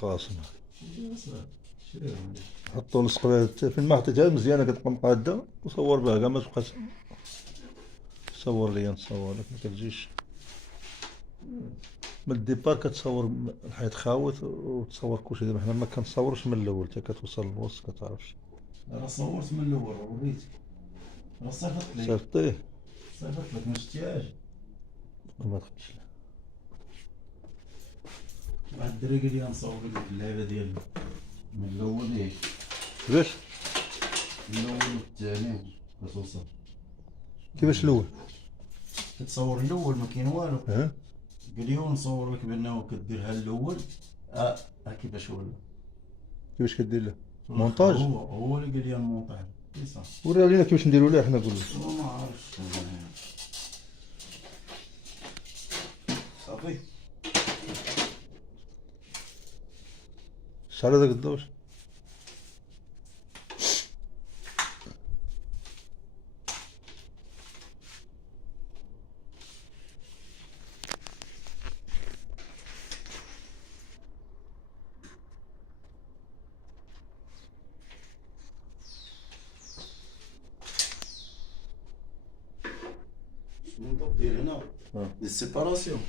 خاصنا صافي شير حطو نسقبها فين ما حطيتها مزيانه كتبقى مقاده وصور بها كاع ما تبقاش. صور ليا نصور لك ما كتجيش من الديبار كتصور الحيط خاوت وتصور كلشي. دابا حنا ما كنصورش من الاول حتى كتوصل للوسط كتعرفش. راه صورت من الاول راه وريتك راه صيفط لي صيفطيه صيفط لك ما شفتيهاش. ما دخلتش. واحد الدري قال لي نصور لك اللعبه ديال من الاول ياك كيفاش من الاول والثاني كتوصل. كيفاش الاول؟ كتصور الاول ما كاين والو. ها قال لي نصور لك بانه كديرها الاول. كيفاش ولا كيفاش كدير له مونتاج؟ هو اللي قال لي المونتاج صح. وريها لينا كيفاش نديرو ليه حنا قول له. ما عرفتش صافي. شحال هذاك الضوء؟ شنو دير هنا دي سيباراسيون.